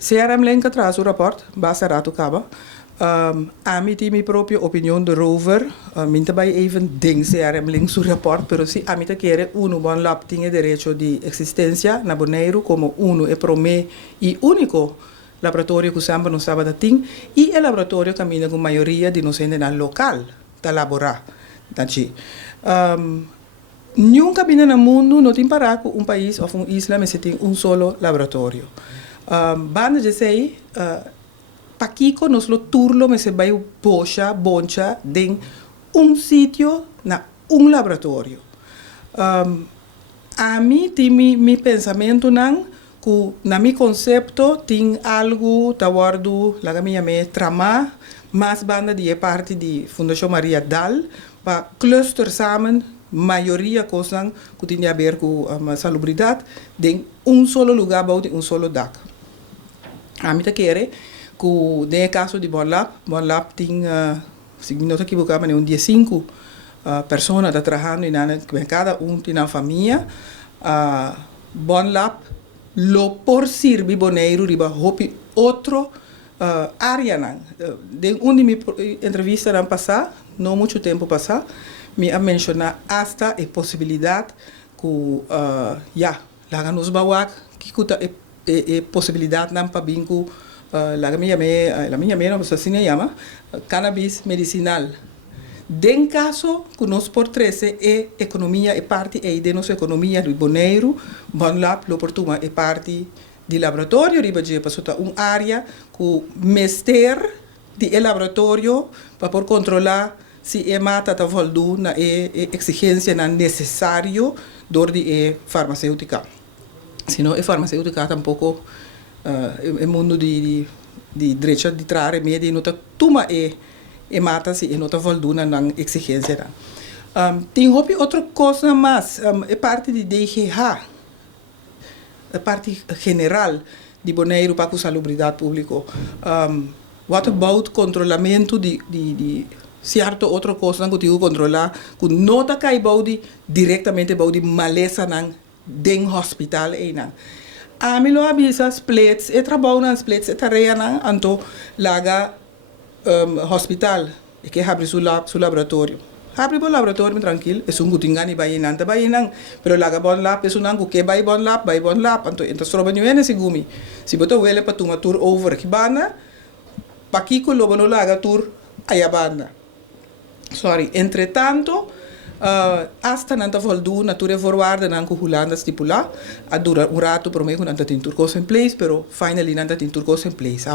CRM link atrás o rapport, basta rato kaba. A mí tiene mi propia opinión erover. Minta bij even ding CRM link su rapport, pero si a mí te quiere uno bon lab tiene derecho de existencia na Bonaire como uno e pro me y único laboratorio que samba no sabe da ting e el laboratorio camina con mayoría de nos na local da laborar. Daci. Nunca vina no mundo não tem parar com país ou isla mas tem solo laboratório. Banda de sei, paquico nos lo turlo mas se vai bocha, boncha de sítio na laboratório. A mim tem mi pensamento não que na mi concepto tem algo da guardo la minha me trama mas banda de parte de Fundação Maria Dal para cluster samen maioria coisas que tem a ver com a salubridade em solo lugar ou de solo dak. A mim tá querer que no caso de Bon Lab tem, se não estou equivocado, mas 15 pessoas tá trabalhando e cada tem uma família. Bon Lab lo por servir Bonaire riba hopi outro área não. De onde me entrevista não passar, não muito tempo passar, me a mencionar hasta a possibilidade que lá nos bawak que kuta e possibilidade não para bingo la minha me não se chama cannabis medicinal. Den caso que nós por 13 é economia é parte de nossa economia do Bonaire, Bon Lab lo portuma é parte de laboratório riba de passota área que mester de laboratório para por controlar se mata tá voldu na exigência na necessário dor de farmacêutica. Se não farmacêutica tampouco é mundo de direito de trazer remédio e não tá tuma mata se não tá voldu na exigência. Tem outra coisa mais, é parte de DGH, a parte general de Bonaire para a salubridade pública. What about controlamento de certo outra coisa que eu controlar que não tá cai diretamente de maleza nan den hospital não. A mim lo avisa splits e trabalho nas splits e tarefa nan anto laga hospital e que abre su laboratório. Abre o laboratório tranquilo, é gutingani vai nan, pero laga Bon Lab é nan que vai Bon Lab, anto troba niene sigumi. Se botar wele para tomar tour over que bana, paquico lobo no laga tour ayabana. Entretanto, hasta nanta voldu nature forward nanco hulanda stipula a dura rato prometo nanta tintur coisa in place, pero finally nanta tintur coisa in place.